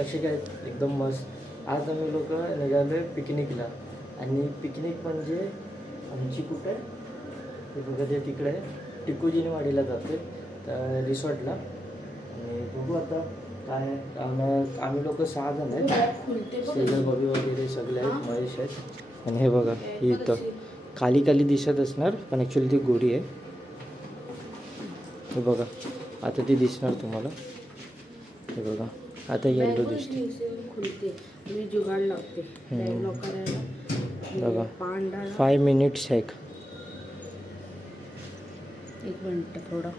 कसे काय एकदम मस्त. आज आम्ही लोक निघालो आहे पिकनिकला. आणि पिकनिक म्हणजे आमची कुठे ते बघा ते तिकडे टिकुजीनवाडीला जाते तर रिसॉर्टला. आणि बघू आता काय आम्ही लोक 6 जण आहेत. सेजल बबी वगैरे सगळे आहेत, महेश आहेत. आणि हे बघा ही इथं काली काली दिसत असणार पण ॲक्च्युली ती गोरी आहे. हे बघा आता ती दिसणार तुम्हाला. हे बघा आता येल्लो दिसते. बघा 5 मिनिट्स आहे. एक मिनिट थोडा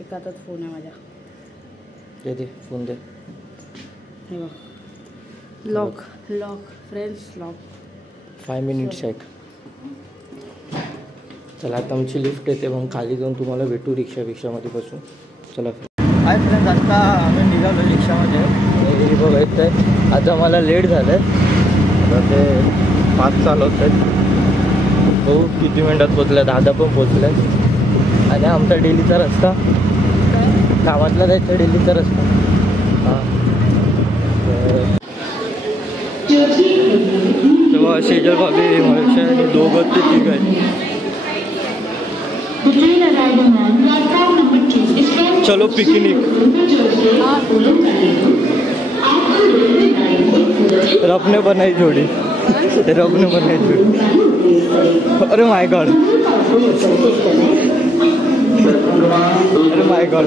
एक हातात फोन आहे माझ्या. दे फोन दे. हे बघ लॉक फ्रेंड्स लॉक. 5 मिनिट्स आहे. चला आता आमची लिफ्ट येते मग खाली जाऊन तुम्हाला भेटू रिक्षामध्ये बसून. चला हाय फ्रेंड्स, आता आम्ही निघालो रिक्षामध्ये. बघा इथे आता मला लेट झालं आहे. आता ते 5 चालवत आहेत. हो किती मिनटात पोचल्या. दादा पण पोचले. आणि आमचा डेलीचा रस्ता कामातला जायचा डेलीचा रस्ता. हां तेव्हा सेजल भाभी महेश आणि दोघं ते 3 आहेत. चलो पिकनिक. रबने बनाई जोड़ी. रबने बनाई जोड़ी. अरे माय गॉड. अरे माय गॉड.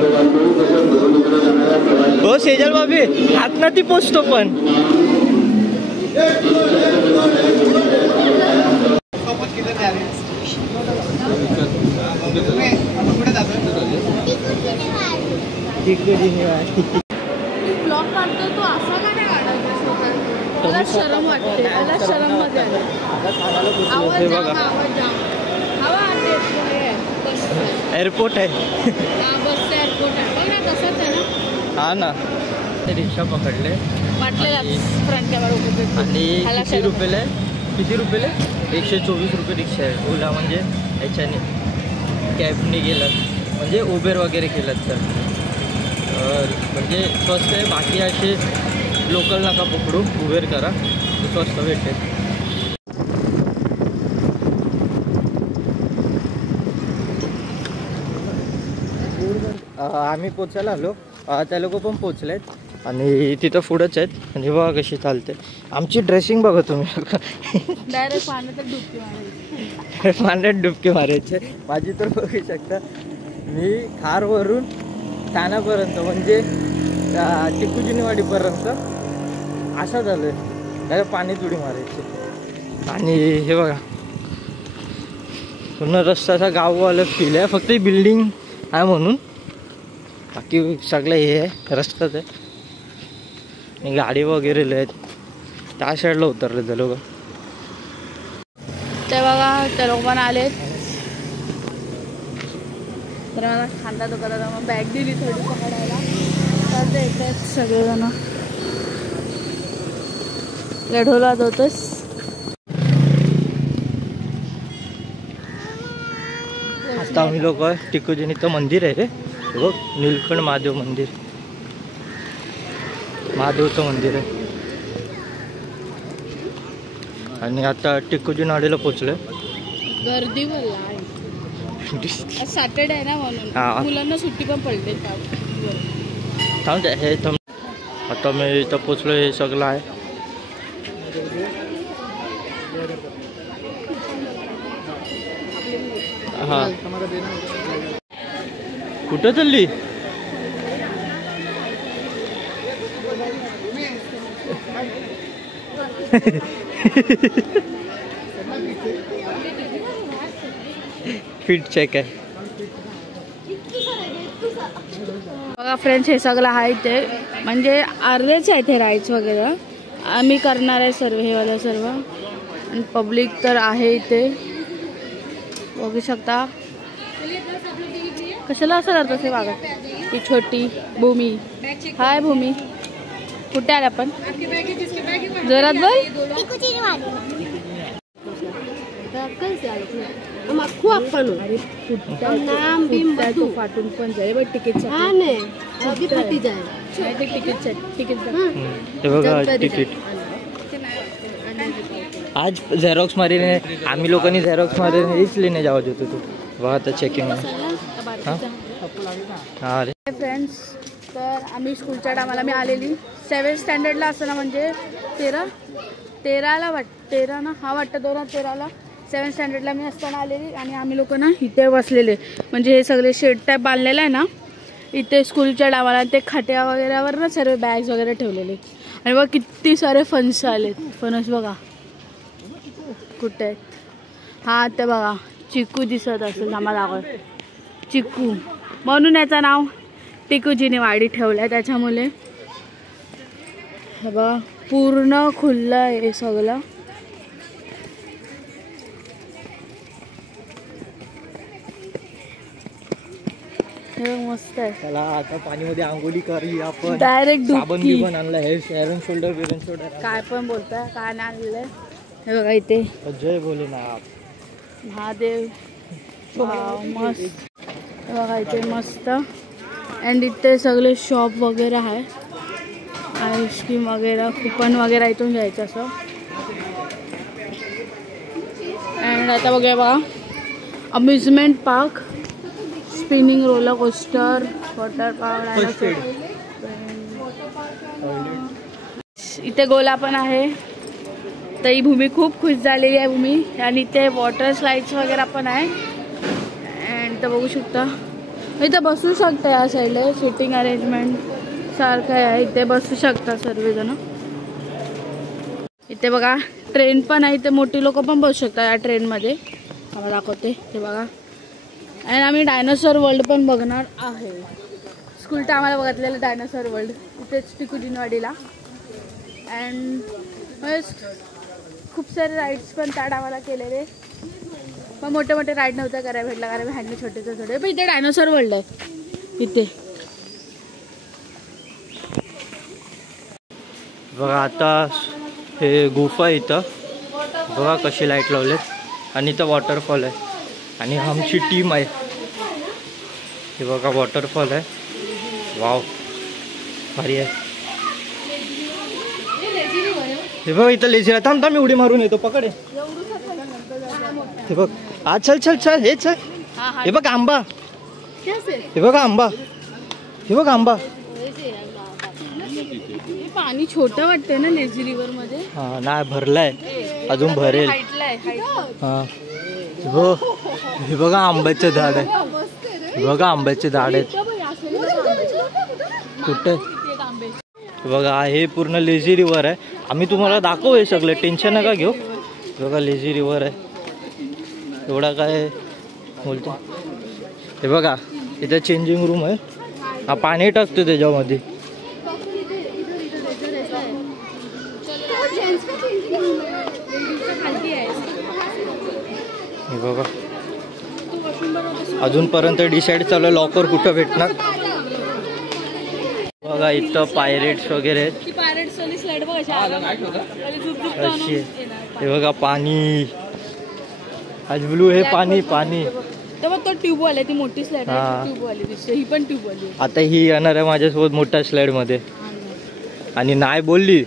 हो सेजल भाभी हात ना ती पोचतो पण. ब्लॉग काढतो तो असा का नाही काढायचा. मला शरम वाटते. मला शरम मध्ये एअरपोर्ट आहे. बस एअरपोर्ट आहे बघ ना. तसंच आहे ना. हा ना. ते रिक्षा पकडले वाटलेलं फ्रंट कॅमेरा. आणि किती रुपये 124 रुपये रिक्षा आहे. ओला म्हणजे याच्याने कॅबने गेलं म्हणजे उबेर वगैरे केलं तर म्हणजे स्वस्त आहे. बाकी असे लोकल नका पकडू, उबेर करा स्वस्त भेटेल. आम्ही पोचायला आलो. त्या लोक पण पोचलेत आणि तिथं पुढंच आहेत. आणि बघा कशी चालते आमची ड्रेसिंग. बघा तुम्ही डायरेक्ट पाण्यात डुबकी मारायचे. माझी तर बघू शकता मी खारवरून ठाण्यापर्यंत म्हणजे टिकुजीनवाडीपर्यंत असं झालं आहे. डायरेक्ट पाण्यात उडी मारायची. आणि हे बघा पूर्ण रस्त्याचा गाववालं फील आहे. फक्त बिल्डिंग आहे म्हणून बाकी सगळं हे आहे रस्त्यात आहे. आणि गाडी वगैरे आहेत त्या साईडला उतरले ते लोक. ते बघा ते लोक पण आलेत. तर मला खांदा दुखत मग बॅग दिली थोडी पकडायला. तर ते येतात सगळेजण. लढवला होतोस. आता आम्ही लोक टिकुजीनीचं मंदिर आहे रे बघ. नीलकंठ महादेव मंदिर. महादेवचं मंदिर आहे. आणि आता टिकुजीनवाडीला पोचलोय. गर्दी सॅटर्डे आहे ना म्हणून मुलांना सुट्टी पण पडते. थांब हे थांब. आता मी इथं पोचलो. हे सगळं आहे. हा कुठं चालली. फिट चेक आहे. बघा फ्रेंड्स हे सगळं आहे ते म्हणजे अर्धेच आहे ते राईड्स वगैरे. आम्ही करणार आहे सर्व हे वाला सर्व. आणि पब्लिक तर आहे इथे बघू शकता. कशाला असं करत असे वागत. ही छोटी भूमी. हाय भूमी. कुठे आले आपण. जोरात बोल. फाटून पण जाईल तिकीट हे बघा तिकीट. आज झेरॉक्स मारीने आम्ही लोकांनी झेरॉक्स मारीने हेच लेणे जावं होतो तू बघा आता चेकिंग. हां रे फ्रेंड्स, तर आम्ही स्कूलच्या टायमाला मी आलेली 7th स्टँडर्डला असताना, म्हणजे 13ला वाटतं 13 ना, हा वाटतं 2013ला 7th स्टँडर्डला मी असताना आलेली. आणि आम्ही लोक ना इथे बसलेले, म्हणजे हे सगळे शेड टाईप बांधलेलं आहे ना इथे स्कूलच्या टायमाला. ते खाट्या वगैरेवर ना सर्व बॅग्स वगैरे ठेवलेले. आणि बघा किती सारे फणस आलेत. फणस बघा कुठे आहेत. हा ते बघा चिकू दिसत असेल आम्हाला दाखव. चिकू म्हणून याचं नाव टिकूजीने वाडी ठेवलं आहे त्याच्यामुळे. हे बघा पूर्ण खुल्लं आहे हे सगळं. हे मस्त आहे. चला आता पाणीमध्ये आंघोळी करूया आपण. डायरेक्ट साबण बिबन आणलं. हे हेरन शोल्डर बिरन शोल्डर काय पण बोलताय, काय नाही आणलंय. हे बघा इथे जय भोलेनाथ महादेव. मस्त बघा इथे मस्त. अँड इथे सगळे शॉप वगैरे आहे. आईस्क्रीम वगैरे कुपन वगैरे इथून घ्यायचं असं. अँड आता बघा बघा amusement park, spinning roller coaster, water park. इथे गोला पण आहे. तर ही भूमी खूप खुश झालेली आहे भूमी. आणि इथे वॉटर स्लाइड्स वगैरे पण आहे. अँड तर बघू शकता इथे बसू शकता. या साईडला सिटिंग अरेंजमेंट सारखं आहे. इथे बसू शकता सर्वजण. इथे बघा ट्रेन पण आहे. इथे मोठी लोक पण बसू शकतात या ट्रेनमध्ये. आम्हाला दाखवते ते बघा. आणि आम्ही डायनासोर वर्ल्ड पण बघणार आहे. स्कूल टायमाला बघितलेलं डायनासोर वर्ल्ड इथेच टिकूजीनवाडीला. अँड खूप सारे राईड्स पण त्या टायमाला केलेले. पण मोठे मोठे राईड नव्हते करायला भेटला कारण ह्यांनी छोटे छोटे. पण इथे डायनासोर वर्ल्ड आहे. इथे बघा आता हे गुफा आहे इथं. बघा कशी लाईट लावलेत. आणि इथं वॉटरफॉल आहे. आणि आमची टीम आहे. हे बघा वॉटरफॉल आहे. वाव भारी आहे. हे बघ इथं लेझी आहे. थांब थांब मी उडी मारून येतो. पकड. हे बघ आज चल चल चल. हेच आहे. हे बघ आंबा. हे बघा आंबा. हे बघ आंबा. पाणी छोटं वाटतंय ना लेझी रिव्हर मध्ये. हा नाही भरलाय अजून भरेल. हा हे बघा आंब्याचे झाड आहे. हे बघा आंब्याचे झाड आहेत. कुठे बघा हे पूर्ण लेझी रिव्हर आहे. आम्ही तुम्हाला दाखवू हे सगळं. टेन्शन नका घेऊ. बघा लेझी रिव्हर आहे. एवढा काय बोलतो. हे बघा इथं चेंजिंग रूम आहे. हा पाणी टाकतो त्याच्यामध्ये. हे बघा अजूनपर्यंत डिसाईड चालू आहे लॉकर कुठं भेटणार. बघा इथं पायरेट्स वगैरे आहेत. हे बघा पाणी. आज ब्लू हे पाणी पाणी. तो ट्यूब वाली ती मोठी स्लाइड आहे. ट्यूब वाली दिसते. ही पण ट्यूब वाली. आता ही येणार आहे माझ्यासोबत मोठ्या स्लाइड मध्ये. आणि नाही बोलली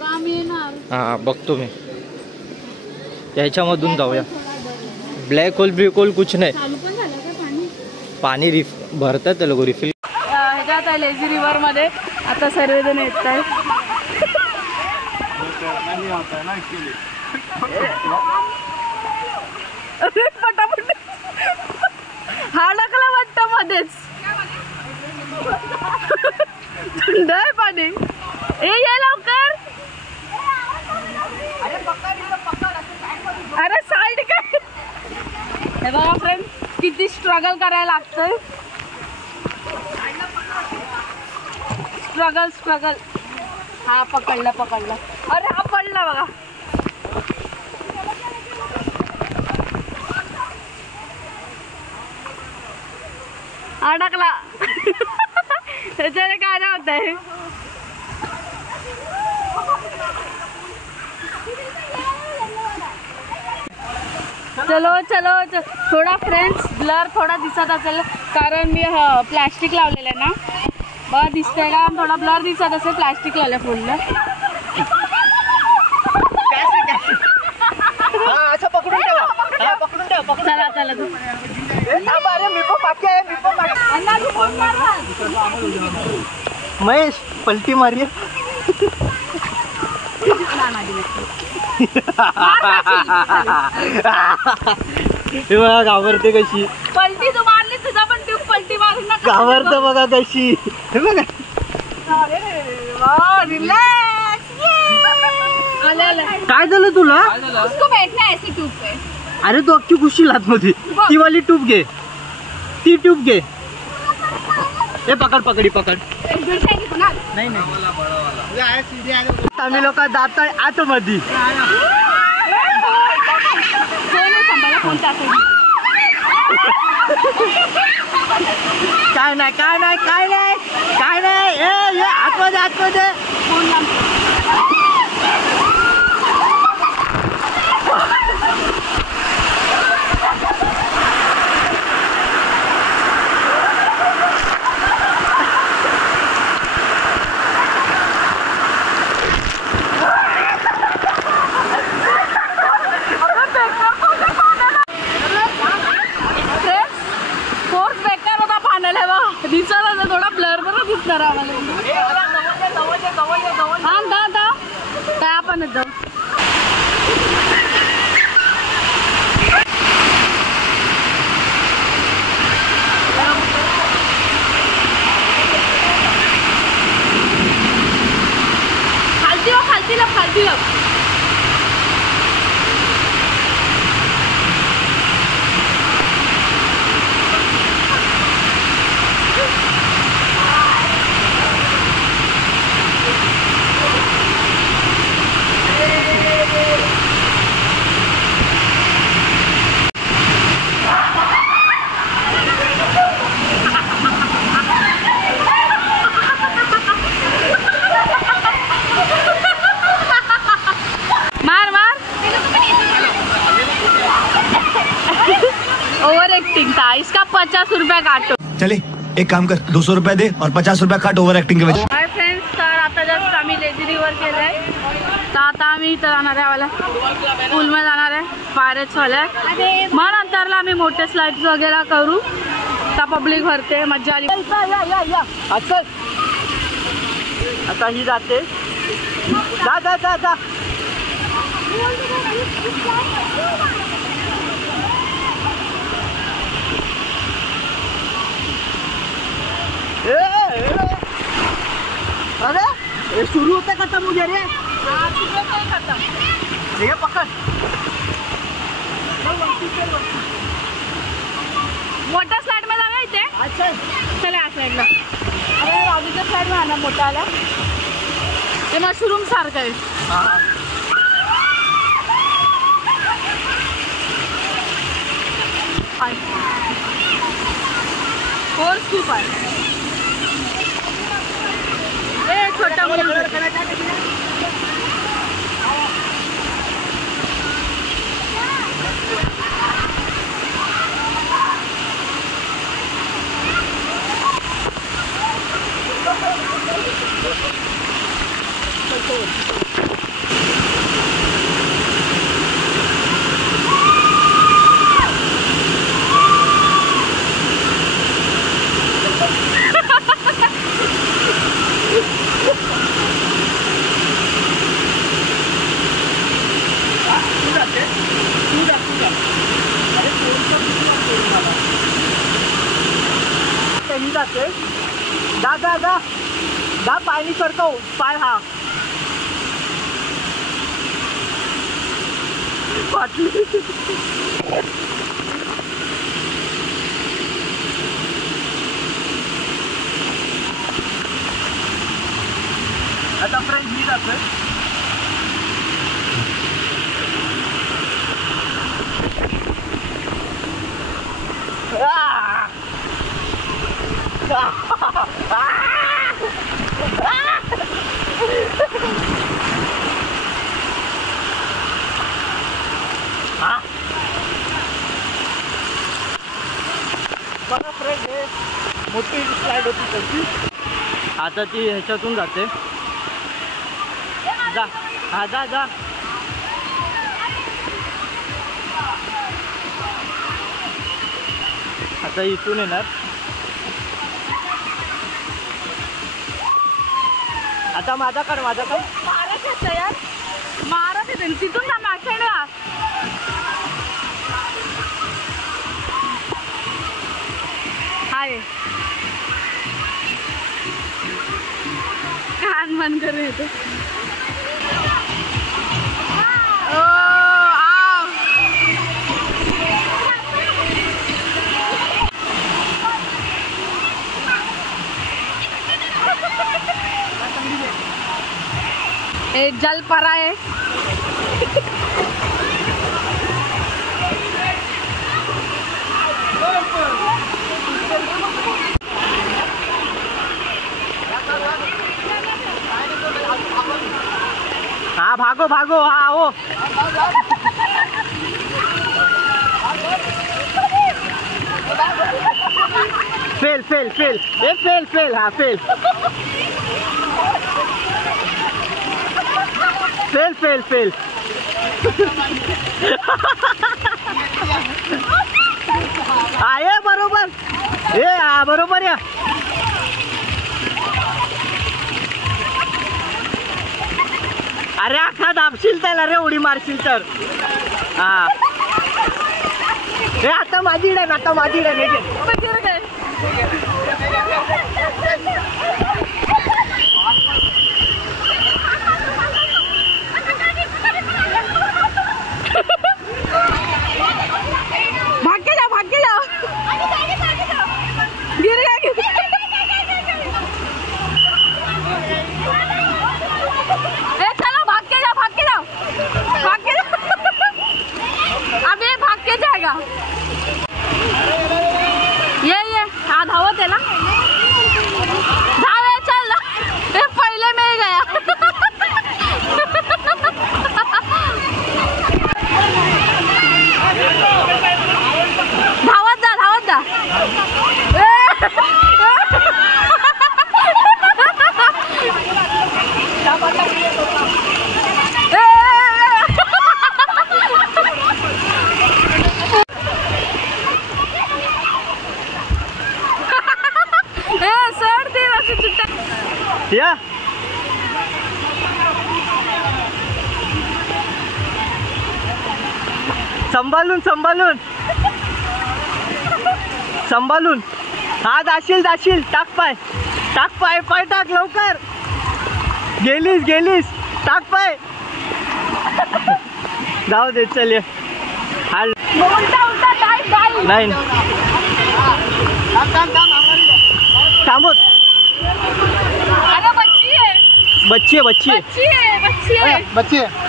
काम येणार. हा बघतो मी. याच्यामधून जाऊया. ब्लॅक होल ब्लॅक होल कुछ नाही. पाणी भरतात लोक रिफिल. ह्याच्यात आहे लेझी रिव्हर मध्ये. आता सर्वजण येत आहेत. पटापट हा टाकला वाटतं मध्येच. थंड आहे पाणी. ये लवकर. अरे साईड काय. हे बघा फ्रेंड किती स्ट्रगल करायला लागतंय. स्ट्रगल. हा पकडला. अरे हा पडला बघा. अडकला. त्याच्याने काय नाही होत आहे. चलो थोडा फ्रेंड्स ब्लर थोडा दिसत असेल कारण मी प्लॅस्टिक लावलेलं आहे ना. बघा दिसतंय का थोडा ब्लर दिसत असेल प्लास्टिक लावल्या फोनला. अच्छा पकडून ठेवा, पकडून ठेवा. चला चला तू मी पण बाकी आहे, महेश पलटी मारी. घाबरते कशी. पलटी तू मारली तुझा पण ट्यूब पलटी मारून ना घाबरते बघा कशी. हे बघा काय झालं तुला. उसको बैठना है ऐसे ट्यूब पे. अरे तू अख्खी घुसशील आतमध्ये. ती वाली ट्यूब घे, ती ट्यूब घे. हे पकड पकडी पकड. नाही आम्ही लोक जात आहे आतमध्ये. काय नाही काय नाही काय नाही काय नाही. आतमध्ये आतमध्ये. दिसला थोडा ब्लर बरं दिसणार आम्हाला. काय आपण जाऊ. खालती लप. ओवर एक्टिंग था इसका 50 रुपया काटो. चले एक काम कर 200 रुपया दे और 50 रुपया काट ओवर एक्टिंग के वजह. हाय फ्रेंड्स, तर आता जस्ट आम्ही लेझीरीवर केलंय. तर आता आम्ही इथं जाणार आहे वाला पूलमध्ये जाणार आहे पायरेट्स वाल्या. मग नंतरला आम्ही मोठे स्लाइड्स वगैरे करू. आता पब्लिक भरते मज्जा आली. आता ही जाते. जा जा जा जा. अरे ये शुरू होते खत्म हो गया रे. ठीक है पकड़. मोठ्या स्लाइड मध्ये जागा इथे. अच्छा चला या साईडला. अरे बाजूच्या साईड मध्ये ना मोठा आला ते मशरूम सारखं आहे. फोर्स खूप आहे. छोटा मुलं जाते. जा जा जा जा. पाणी सरकव पाय. हा आता फ्रेंड मी जातोय. बघा फ्रेंड, हे मोठी स्लाइड होती त्याची. आता ती ह्याच्यातून जाते. जा हा जा जा. आता इथून येणार. आता माझा कर महाराज यार महाराज येते तिथून ना मागच्याकडे हाय कान बंद करून येतो. एक जल परा है. हाँ भागो भागो. हाँ वो फेल फेल फेल. ये फेल फेल. हाँ फेल फेल फेल फेल. आहे बरोबर. ए हा बरोबर या. अरे अख्खा दाबशील त्याला रे उडी मारशील तर. हा हे आता माझी इडन. आता माझी इडन. भाग के जाओ गिर गया. चलो भाग के जाओ. अब ये भाग के जाएगा. ये हाँ धावत है ना. धावे चल. ये पहले में ही गया. धावत जा. या संभालून हा जाशील. टाक पाय टाक लवकर. गेलीस टाक पाय. जाऊ दे चल ये. नाही थांबत. बच्ची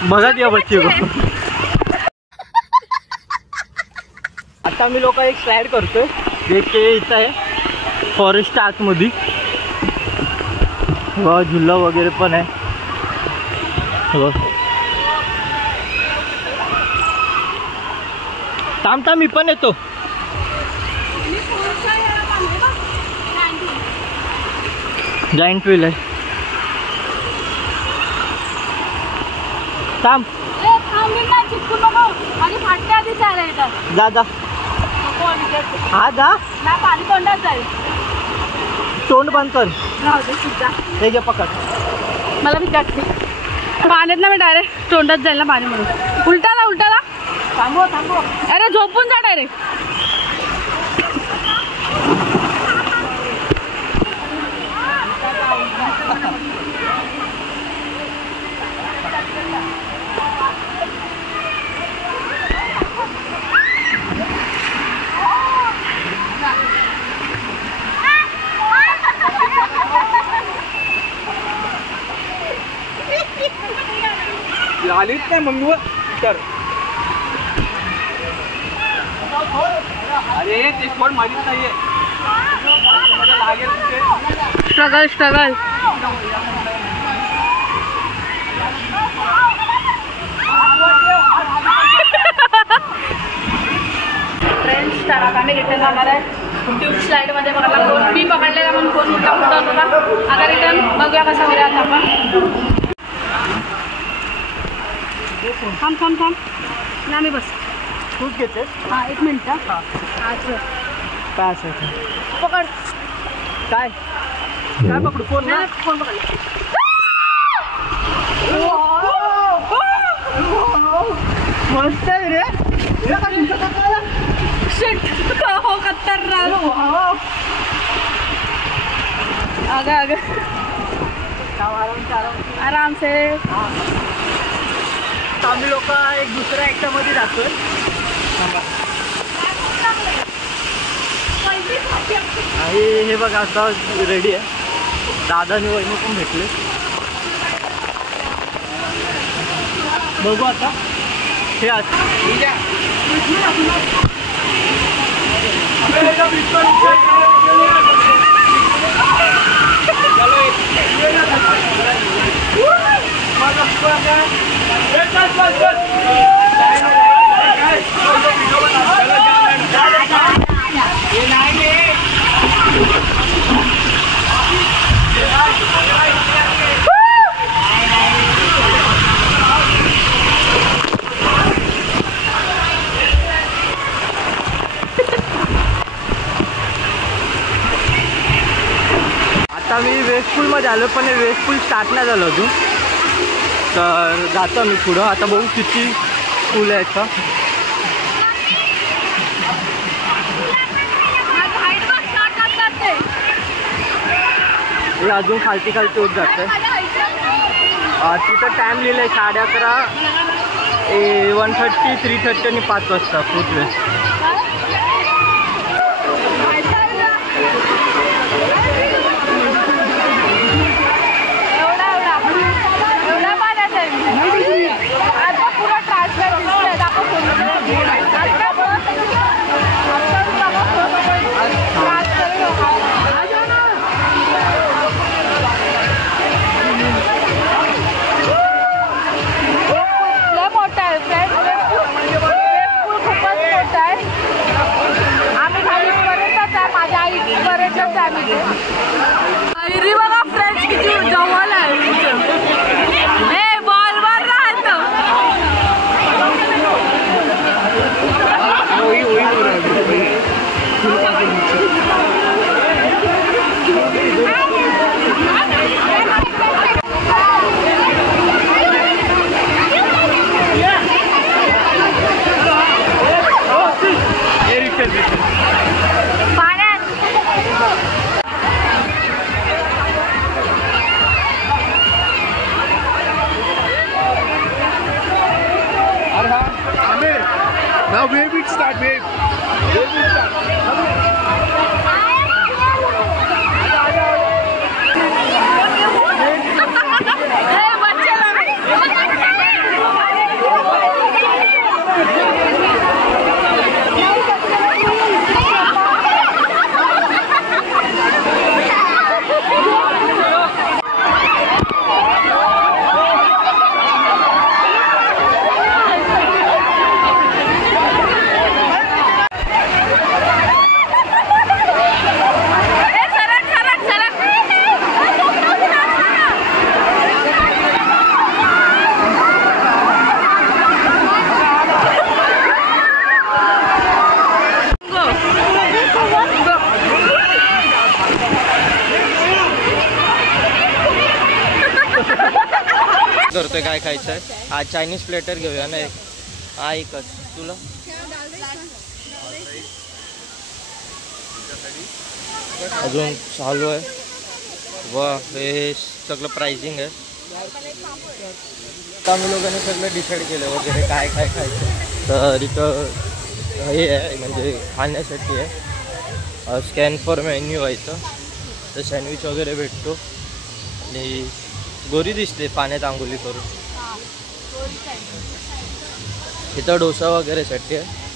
बघा या बच्ची को. आता मी लोक एक स्लाइड करतोय. जे इथं आहे फॉरेस्ट आतमध्ये. झुला वगैरे पण आहे. थांब मी पण येतो. जायंट व्हील आहे. थांब जा. हा जा. पाणी तोंडात जाईल. तोंड बंद कर. हे घे पकड. मला भीती वाटते पाण्यात ना. मी डायरेक्ट तोंडात जाईल ना पाणी म्हणून. उलटाला. थांबव. अरे झोपून जा डायरेक्ट. आलीच नाही मग तर. अरे ते सोड मारीत नाहीये. स्ट्रगल फ्रेंड्स तर आता आम्ही रिटर्न जाणार आहे. ट्यूब स्लाईडमध्ये पकडला फोन. मी पकडलेला पण फोन मोठा होता. आता रिटर्न बघूया कसा वगैरे आता आपण. थांब ना मी बस तूच घेते. हां 1 मिनिट. हां काय असं पकड. काय काय पकडू? फोन ना. फोन पकडला. मस्त आहे रे. शिट हो खतरनाक. आगे आराम से. आम्ही लोक एक दुसऱ्या ॲक्टामध्ये जातोय. आणि हे बघा आता रेडी आहे. दादा आणि वहिनी पण भेटले. बघू आता हे आता मी वेस्ट पूलमध्ये आलो, पण वेस्ट पूल स्टार्ट नाही झालं अजून. तर जातो मी पुढं. आता बघू किती पूल आहे का. हे अजून खालती होत जातं. तिथं टाईम लिहिलं आहे 11:30, 1:30, 3:30 आणि 5 वाजता फूट वेस्ट. अरे बघा फ्रेंड्स किती जवळ आहे. हे बॉलवर राहतं. Now wave it start, wave. Wave it start. करतोय काय खायचं आहे. आज चायनीज प्लेटर घेऊया ना एक. हा एकच तुला. अजून चालू आहे. वा हे सगळं प्राइसिंग आहे. आम्ही लोकांनी सगळं डिसाईड केलं वगैरे काय काय खायचं. तर इथं हे आहे म्हणजे खाण्यासाठी आहे. स्कॅन फॉर मेन्यू आहे इथं. तर सँडविच वगैरे भेटतो. आणि गोरी दिसते पाण्यात आंघोळी करून. इथं डोसा वगैरे साठी आहे.